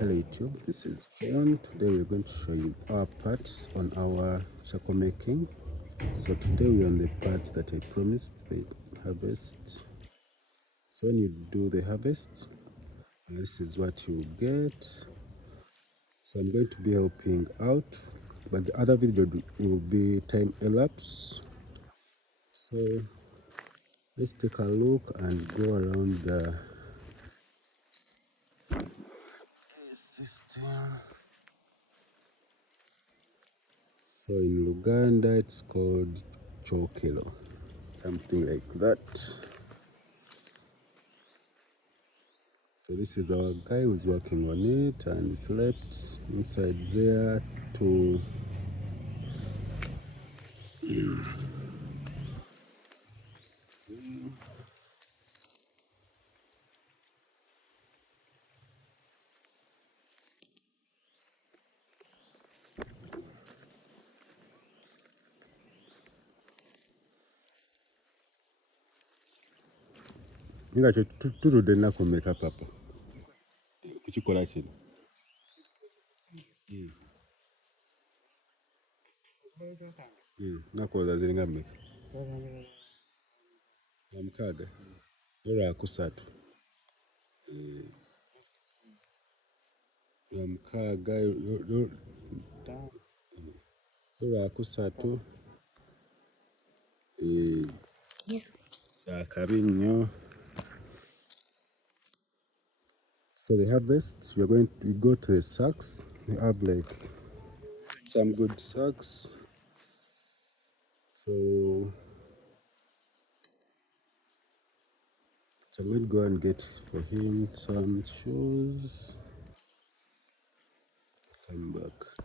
Hello YouTube, this is John. Today we're going to show you our parts on our charcoal making. So today we're on the part that I promised, the harvest. So when you do the harvest, this is what you get. So I'm going to be helping out, but the other video will be time elapse. So let's take a look and go around the system. So in Uganda it's called chokelo, something like that. So this is our guy who's working on it, and it's left inside there to ngakyo tutudde ennaku mmeka papa kukikola kino. Nakooza ziringa mmeka? Lwamukaaga olwakusatu, lwamukaaga olwakusatu, kyakabi nnyo. So the harvest, we go to the sacks. We have like some good sacks. So I'm going to go and get for him some shoes. Come back.